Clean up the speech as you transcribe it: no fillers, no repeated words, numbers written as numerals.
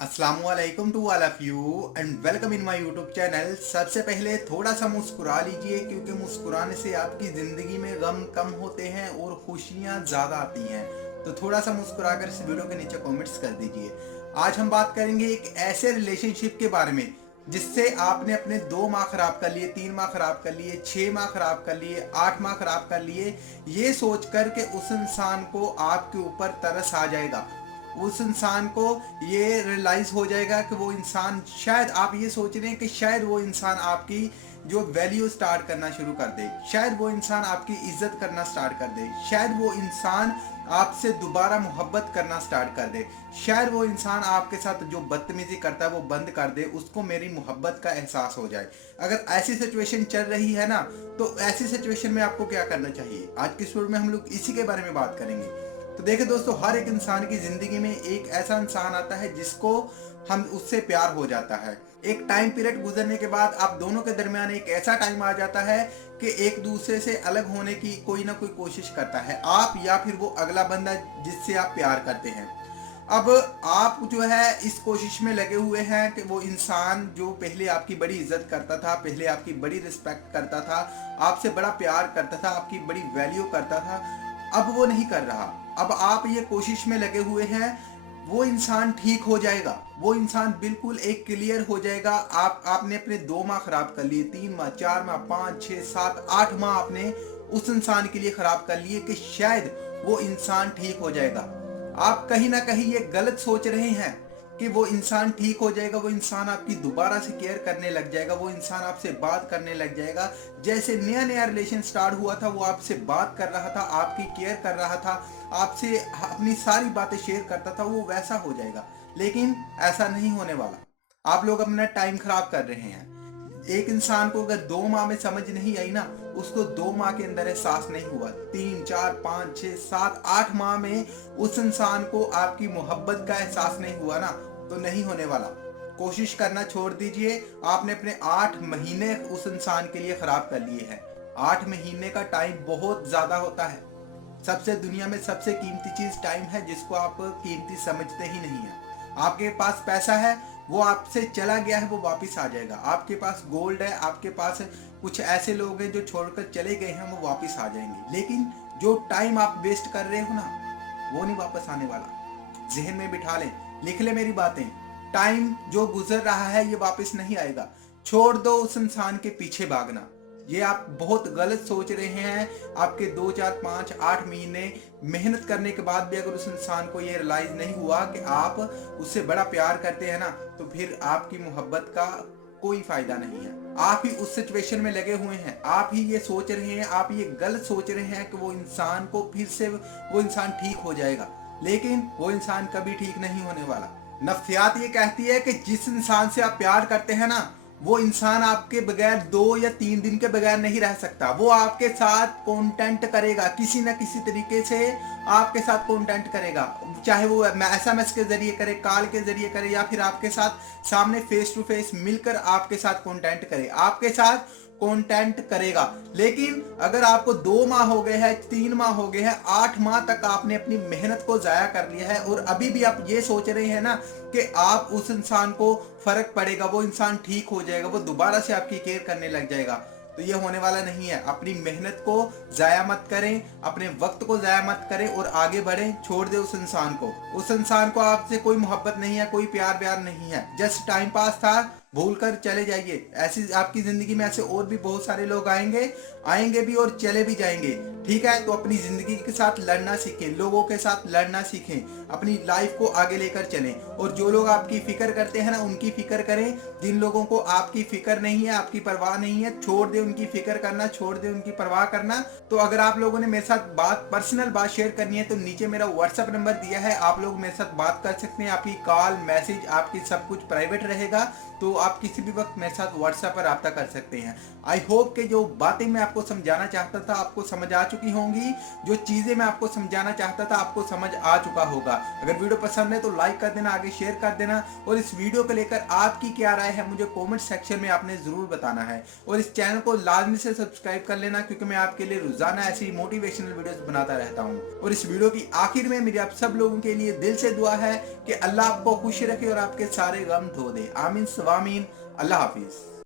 अस्सलामुअलैकुम to all of you and welcome in my YouTube channel. सबसे पहले थोड़ा सा मुस्कुरा लीजिए क्योंकि मुस्कुराने से आपकी ज़िंदगी में गम कम होते हैं और खुशियाँ ज़्यादा आती हैं। तो थोड़ा सा मुस्कुरा कर इस वीडियो के नीचे कमेंट्स कर दीजिए। आज हम बात करेंगे एक ऐसे रिलेशनशिप के बारे में जिससे आपने अपने 2 माह खराब कर लिए, 3 माह खराब कर लिए, 6 माह खराब कर लिए, 8 माह खराब कर लिए, ये सोच कर के उस इंसान को आपके ऊपर तरस आ जाएगा। उस इंसान को ये रियलाइज हो जाएगा कि वो इंसान, शायद आप ये सोच रहे हैं कि शायद वो इंसान आपकी जो वैल्यू स्टार्ट करना शुरू कर दे, शायद वो इंसान आपकी इज्जत करना स्टार्ट कर दे, शायद वो इंसान आपसे दोबारा मोहब्बत करना स्टार्ट कर दे, शायद वो इंसान आपके साथ जो बदतमीजी करता है वो बंद कर दे, उसको मेरी मोहब्बत का एहसास हो जाए। अगर ऐसी सिचुएशन चल रही है ना, तो ऐसी सिचुएशन में आपको क्या करना चाहिए, आज की वीडियो में हम लोग इसी के बारे में बात करेंगे। तो देखिए दोस्तों, हर एक इंसान की जिंदगी में एक ऐसा इंसान आता है जिसको हम उससे प्यार हो जाता है। एक टाइम पीरियड गुजरने के बाद आप दोनों के दरमियान एक ऐसा टाइम आ जाता है कि एक दूसरे से अलग होने की कोई ना कोई कोशिश करता है, आप या फिर वो अगला बंदा जिससे आप प्यार करते हैं। अब आप जो है इस कोशिश में लगे हुए हैं कि वो इंसान जो पहले आपकी बड़ी इज्जत करता था, पहले आपकी बड़ी रिस्पेक्ट करता था, आपसे बड़ा प्यार करता था, आपकी बड़ी वैल्यू करता था, अब वो नहीं कर रहा। अब आप ये कोशिश में लगे हुए हैं वो इंसान ठीक हो जाएगा, वो इंसान बिल्कुल एक क्लियर हो जाएगा। आपने अपने 2 माह खराब कर लिए, 3 माह, 4 माह, 5, 6, 7, 8 माह आपने उस इंसान के लिए खराब कर लिए कि शायद वो इंसान ठीक हो जाएगा। आप कहीं ना कहीं ये गलत सोच रहे हैं कि वो इंसान ठीक हो जाएगा, वो इंसान आपकी दोबारा से केयर करने लग जाएगा, वो इंसान आपसे बात करने लग जाएगा। जैसे नया नया रिलेशन स्टार्ट हुआ था वो आपसे बात कर रहा था, आपकी केयर कर रहा था, आपसे अपनी सारी बातें शेयर करता था, वो वैसा हो जाएगा। लेकिन ऐसा नहीं होने वाला। आप लोग अपना टाइम खराब कर रहे हैं। एक इंसान को अगर 2 माह में समझ नहीं आई ना, उसको 2 माह के अंदर एहसास नहीं हुआ, 3, 4, 5, 6, 7, 8 माह में उस इंसान को आपकी मोहब्बत का एहसास नहीं हुआ ना, तो नहीं होने वाला। कोशिश करना छोड़ दीजिए। आपने अपने 8 महीने उस इंसान के लिए खराब कर लिए हैं। 8 महीने का टाइम बहुत ज्यादा होता है। सबसे दुनिया में सबसे कीमती चीज टाइम है, जिसको आप कीमती समझते ही नहीं है। आपके पास पैसा है, वो आपसे चला गया है, वो वापस आ जाएगा। आपके पास गोल्ड है, आपके पास कुछ ऐसे लोग हैं जो छोड़कर चले गए हैं, वो वापस आ जाएंगे। लेकिन जो टाइम आप वेस्ट कर रहे हो ना, वो नहीं वापस आने वाला। जहन में बिठा लें, लिख ले मेरी बातें। टाइम जो गुजर रहा है ये वापस नहीं आएगा। छोड़ दो उस इंसान के पीछे भागना। ये आप बहुत गलत सोच रहे हैं। आपके 2, 4, 5, 8 महीने मेहनत करने के बाद भी अगर उस इंसान को ये रियलाइज नहीं हुआ कि आप उससे बड़ा प्यार करते हैं ना, तो फिर आपकी मोहब्बत का कोई फायदा नहीं है। आप ही उस सिचुएशन में लगे हुए हैं, आप ही ये सोच रहे हैं, आप ये गलत सोच रहे हैं कि वो इंसान को फिर से वो इंसान ठीक हो जाएगा। लेकिन वो इंसान कभी ठीक नहीं होने वाला। नफ्सियात ये कहती है कि जिस इंसान से आप प्यार करते हैं ना, वो इंसान आपके बगैर 2 या 3 दिन के बगैर नहीं रह सकता। वो आपके साथ कंटेंट करेगा, किसी ना किसी तरीके से आपके साथ कंटेंट करेगा। चाहे वो एसएमएस के जरिए करे, कॉल के जरिए करे, या फिर आपके साथ सामने फेस टू फेस मिलकर आपके साथ कंटेंट करे, आपके साथ कंटेंट करेगा। लेकिन अगर आपको 2 माह हो गए हैं, 3 माह हो गए हैं, 8 माह तक आपने अपनी मेहनत को जाया कर लिया है और अभी भी आप ये सोच रहे हैं ना कि आप उस इंसान को फर्क पड़ेगा, वो इंसान ठीक हो जाएगा, वो दोबारा से आपकी केयर करने लग जाएगा, तो ये होने वाला नहीं है। अपनी मेहनत को जाया मत करें, अपने वक्त को जाया मत करें और आगे बढ़ें। छोड़ दे उस इंसान को। उस इंसान को आपसे कोई मोहब्बत नहीं है, कोई प्यार व्यार नहीं है, जस्ट टाइम पास था, भूल कर चले जाइए। ऐसी आपकी जिंदगी में ऐसे और भी बहुत सारे लोग आएंगे, आएंगे भी और चले भी जाएंगे। ठीक है, तो अपनी जिंदगी के साथ लड़ना सीखें, लोगों के साथ लड़ना सीखें, अपनी लाइफ को आगे लेकर चलें। और जो लोग आपकी फिक्र करते हैं ना, उनकी फिक्र करें। जिन लोगों को आपकी फिक्र नहीं है, आपकी परवाह नहीं है, छोड़ दे उनकी फिक्र करना, छोड़ दे उनकी परवाह करना। तो अगर आप लोगों ने मेरे साथ पर्सनल बात शेयर करनी है तो नीचे मेरा व्हाट्सएप नंबर दिया है, आप लोग मेरे साथ बात कर सकते हैं। आपकी कॉल, मैसेज, आपकी सब कुछ प्राइवेट रहेगा। तो आप किसी भी वक्त मेरे साथ व्हाट्सएप पर रब्ता कर सकते हैं। आई होप कि जो बातें मैं आपको समझाना चाहता था आपको समझ आ चुकी होंगी, जो चीज़ें मैं आपको समझाना चाहता था आपको समझ आ चुका होगा। अगर वीडियो पसंद है तो लाइक कर देना, आगे शेयर कर देना, और इस वीडियो को लेकर आपकी क्या राय है मुझे कमेंट सेक्शन में आपने ज़रूर बताना है। और इस चैनल को लाजमी से सब्सक्राइब कर लेना, क्योंकि मैं आपके लिए रोज़ाना ऐसी मोटिवेशनल वीडियोस बनाता रहता हूँ। और इस वीडियो की आखिर में मेरी आप सब लोगों के लिए दिल से दुआ है कि अल्लाह आपको खुश रखे और आपके सारे गम धो दे। आमीन सवामीन। अल्लाह हाफिज़।